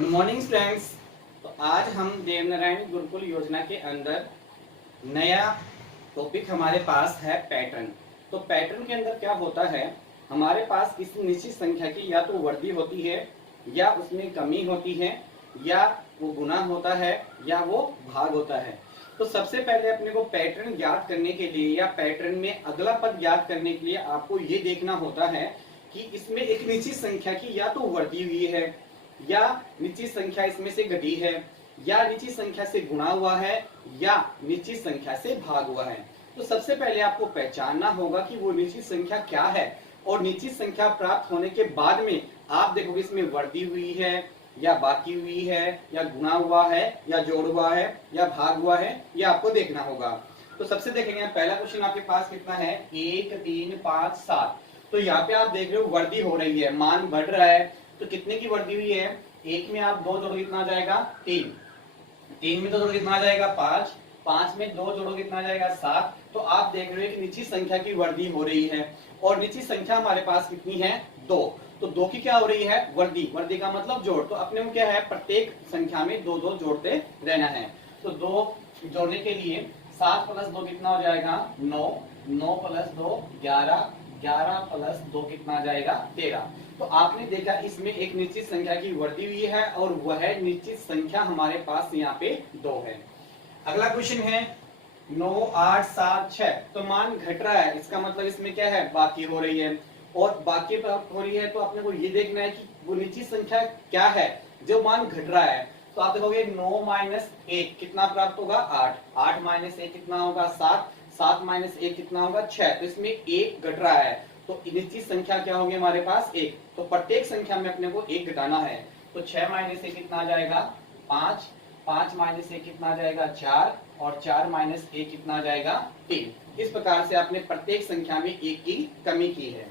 Good morning friends. तो आज हम देवनारायण गुरुकुल योजना के अंदर नया टॉपिक हमारे पास है पैटर्न। तो पैटर्न के अंदर क्या होता है, हमारे पास किसी निश्चित संख्या की या तो वर्दी होती है या उसमें कमी होती है या वो गुना होता है या वो भाग होता है। तो सबसे पहले अपने को पैटर्न ज्ञात करने के लिए या पैटर्न में अगला पद ज्ञात करने के लिए आपको ये देखना होता है कि इसमें एक निश्चित संख्या की या तो वर्दी हुई है या निश्चित संख्या इसमें से घटी है या निश्चित संख्या से गुणा हुआ है या निश्चित संख्या से भाग हुआ है। तो सबसे पहले आपको पहचानना होगा कि वो निश्चित संख्या क्या है और निश्चित संख्या प्राप्त होने के बाद में आप देखोगे इसमें वर्दी हुई है या बाकी हुई है या गुणा हुआ है या जोड़ हुआ है या भाग हुआ है, यह आपको देखना होगा। तो सबसे देखेंगे पहला क्वेश्चन आपके पास कितना है, 1 3 5 7। तो यहाँ पे आप देख रहे हो वर्दी हो रही है, मान बढ़ रहा है। तो कितने की वर्दी हुई है, एक में आप 2 जोड़ो कितना आ जाएगा 3, 3 में 2 जोड़ो कितना आ जाएगा 5, 5 में 2 जोड़ो कितना आ जाएगा 7। तो आप देख रहे हो कि निश्चित संख्या की वर्दी हो रही है और निश्चित संख्या हमारे पास कितनी है 2। तो 2 की क्या हो रही है वर्दी, वर्दी का मतलब जोड़। तो अपने में क्या है, प्रत्येक संख्या में 2 2 जोड़ते रहना है। तो 2 जोड़ने के लिए 7 प्लस 2 कितना हो जाएगा 9, 9 प्लस 2 11, 11 प्लस 2 कितना आ जाएगा 13। तो आपने देखा इसमें एक निश्चित संख्या की वर्दी हुई है और वह निश्चित संख्या हमारे पास यहाँ पे 2 है। अगला क्वेश्चन है 9 8 7 6। तो मान घट रहा है, इसका मतलब इसमें क्या है बाकी हो रही है और बाकी प्राप्त हो रही है। तो अपने को ये देखना है कि वो निश्चित संख्या क्या है जो मान घट रहा है। तो आप देखोगे 9 माइनस 1 कितना प्राप्त होगा 8, 8 माइनस 1 कितना होगा 7, 7 माइनस 1 कितना होगा 6। तो इसमें 1 घट रहा है तो निश्चित संख्या क्या होगी हमारे पास 1। तो प्रत्येक संख्या में अपने को 1 घटाना है। तो 6 माइनस 1 कितना आ जाएगा 5, 5 माइनस 1 कितना आ जाएगा 4 और 4 माइनस 1 कितना आ जाएगा 3। इस प्रकार से आपने प्रत्येक संख्या में 1 की कमी की है।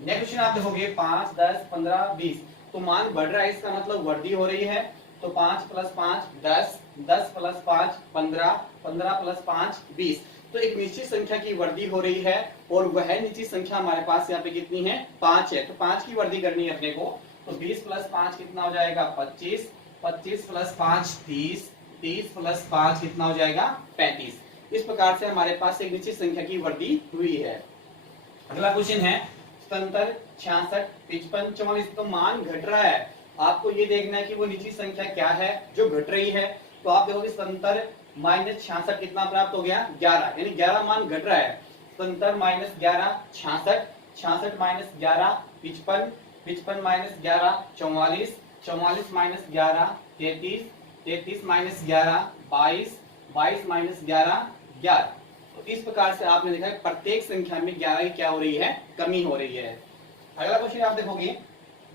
नेक्स्ट क्वेश्चन आप देखोगे 5 10 15 20। तो मान बढ़ रहा है, इसका मतलब वर्दी हो रही है। तो 5 प्लस 5 10, 10 प्लस 5 15, 15 प्लस 5 20। तो एक निश्चित संख्या की वर्दी हो रही है और वह निश्चित संख्या हमारे पास यहाँ पे कितनी है 5 है। तो 5 की वर्दी करनी है अपने को। तो 20 प्लस 5 कितना हो जाएगा 25, 25 प्लस 5 30, 30 प्लस 5 कितना हो जाएगा 35। इस प्रकार से हमारे पास एक निश्चित संख्या की वर्दी हुई है। अगला क्वेश्चन है 77 66 55 44। तो मान घट रहा है, आपको ये देखना है कि वो निश्चित संख्या क्या है जो घट रही है। तो आप देखोगे 77 माइनस 66 कितना प्राप्त हो गया 11, यानी 11 मान घट रहा है। 77 minus 11 66, 66 minus 11 55, 55 minus 11 44, 44 minus 11 33, 33 minus 11 22, 22 minus 11 11। तो इस प्रकार से आपने देखा प्रत्येक संख्या में 11 की क्या हो रही है कमी हो रही है। अगला क्वेश्चन आप देखोगे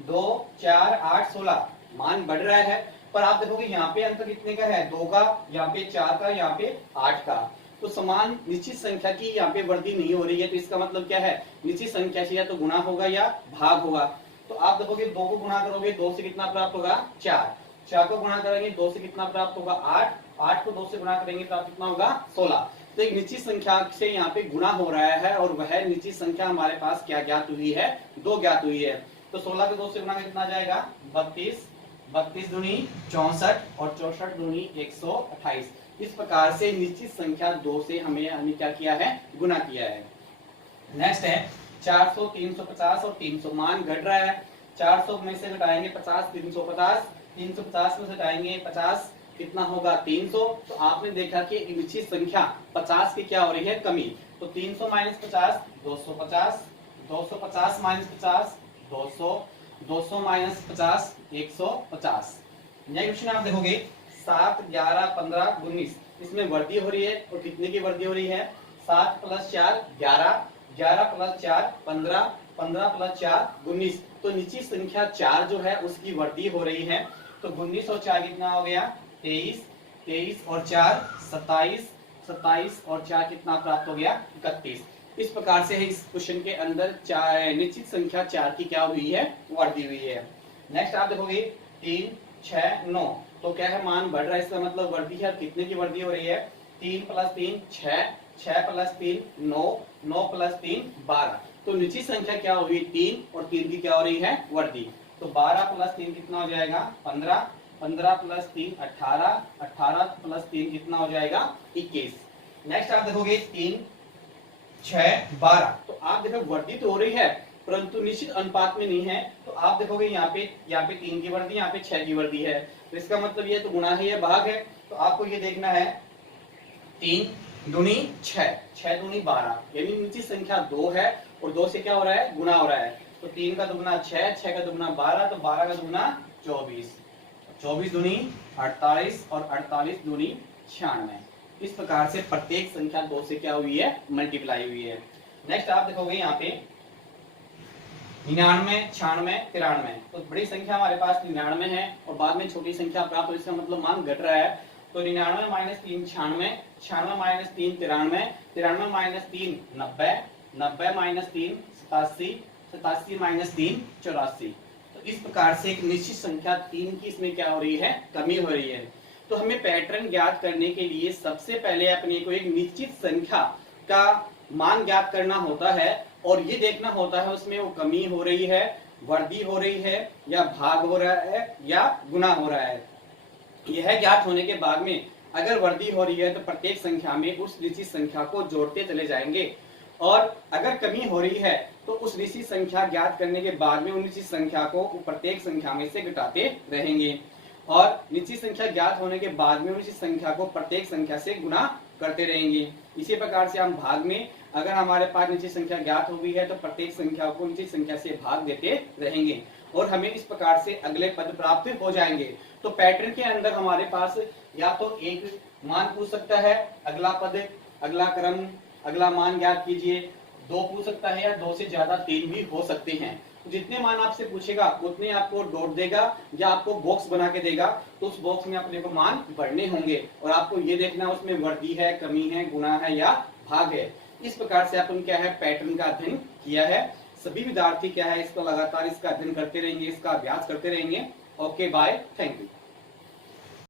2 4 8 16। मान बढ़ रहा है पर आप देखोगे यहाँ पे अंतर कितने का है 2 का, यहाँ पे 4 का, यहाँ पे 8 का। तो समान निश्चित संख्या की यहाँ पे वृद्धि नहीं हो रही है। तो इसका मतलब क्या है, निश्चित संख्या से या तो गुणा होगा या भाग होगा। तो आप देखोगे 2 को गुणा करोगे 2 से कितना प्राप्त होगा 4, 4 को गुणा करेंगे 2 से कितना प्राप्त होगा 8, 8 को 2 से गुणा करेंगे तो कितना होगा 16। तो एक निश्चित संख्या से यहाँ पे गुणा हो रहा है और वह निश्चित संख्या हमारे पास क्या ज्ञात हुई है 2 ज्ञात हुई है। तो 16 को 2 से गुणा कितना आ जाएगा 32, 32 दूनी 64 और 64 दूनी 128। इस प्रकार से निश्चित संख्या 2 से हमने क्या किया है गुना किया है। नेक्स्ट है 400 350 और 300। मान घट रहा है, 400 में से घटाएंगे 50, 350, 350 में से घटाएंगे 50 कितना होगा 300। तो आपने देखा कि निश्चित संख्या 50 की क्या हो रही है कमी। तो 300 minus 50 250, 250 minus 50 200, 200 minus 50 150। Next question आप देखोगे 7 11 15 19। इसमें वर्दी हो रही है और कितने की वर्दी हो रही है 7 प्लस 4 11, 11 प्लस 4 15, 15 प्लस 4 19। तो निश्चित संख्या 4 जो है उसकी वर्दी हो रही है। तो 19 और 4 कितना हो गया 23, 23 और 4 27, 27 और 4 कितना प्राप्त हो गया 31। इस प्रकार से इस क्वेश्चन के अंदर निश्चित संख्या 4 की क्या हुई है वर्दी हुई है। नेक्स्ट आप देखोगे 3 6 9। तो क्या है मान बढ़ रहा है, इसका मतलब वर्दी है। कितने की वर्दी हो रही है 3 प्लस 3 6, 6 प्लस 3 9, 9 प्लस 3 12। तो निश्चित संख्या क्या हुई 3 और 3 की क्या हो रही है वर्दी। तो 12 प्लस 3 कितना हो जाएगा 15, 15 प्लस 3 18, 18 प्लस 3 कितना हो जाएगा 21। नेक्स्ट आप देखोगे 3 6 12, तो आप देखो वर्दी तो हो रही है परंतु निश्चित अनुपात में नहीं है। तो आप देखोगे यहाँ पे 3 की वर्दी, यहाँ पे 6 की वर्दी है, तो इसका मतलब ये तो गुणा है, ये भाग है। तो आपको ये देखना है 3 दूनी 6, 6 दूनी 12, यानी नीचे संख्या 2 है और 2 से क्या हो रहा है गुना हो रहा है। तो 3 का दुगुना 6, 6 का दुगुना 12, तो 12 का दुगुना 24, 24 दूनी 48 और 48 दूनी 96। इस प्रकार से प्रत्येक संख्या 2 से क्या हुई है मल्टीप्लाई हुई है। नेक्स्ट आप देखोगे यहाँ पे 99 96 93, तो बड़ी संख्या हमारे पास 99 है और बाद में छोटी संख्या प्राप्त, तो इसका मतलब मान घट रहा है। तो 99 minus 3 96, 96 minus 3 93, 93 minus 3 90, 90 minus 3 87, 87 minus 3 84। तो इस प्रकार से एक निश्चित संख्या 3 की इसमें क्या हो रही है कमी हो रही है। तो हमें पैटर्न ज्ञात करने के लिए सबसे पहले अपने को एक निश्चित संख्या का मान ज्ञात करना होता है और ये देखना होता है उसमें वो कमी हो रही है, वृद्धि हो रही है, या भाग हो रहा है या गुना हो रहा है। यह ज्ञात होने के बाद में अगर वृद्धि हो रही है तो प्रत्येक संख्या में उस निश्चित संख्या को जोड़ते चले जाएंगे, और अगर कमी हो रही है तो उस निश्चित संख्या ज्ञात करने के बाद में उन निश्चित संख्या को प्रत्येक संख्या में से घटाते रहेंगे, और निश्चित संख्या ज्ञात होने के बाद में उस संख्या को प्रत्येक संख्या से गुणा करते रहेंगे। इसी प्रकार से हम भाग में अगर हमारे पास निश्चित संख्या ज्ञात हो गई है तो प्रत्येक संख्या को निश्चित संख्या से भाग देते रहेंगे और हमें इस प्रकार से अगले पद प्राप्त हो जाएंगे। तो पैटर्न के अंदर हमारे पास या तो एक मान पूछ सकता है, अगला पद, अगला क्रम, अगला मान ज्ञात कीजिए, 2 पूछ सकता है या 2 से ज्यादा 3 भी हो सकते हैं। जितने मान आपसे पूछेगा उतने आपको डॉट देगा या आपको बॉक्स बना के देगा, तो उस बॉक्स में अपने को मान भरने होंगे और आपको ये देखना उसमें वृद्धि है, कमी है, गुणा है या भाग है। इस प्रकार से अपन क्या है पैटर्न का अध्ययन किया है। सभी विद्यार्थी क्या है इसका लगातार इसका अध्ययन करते रहेंगे, इसका अभ्यास करते रहेंगे। Okay bye, thank you.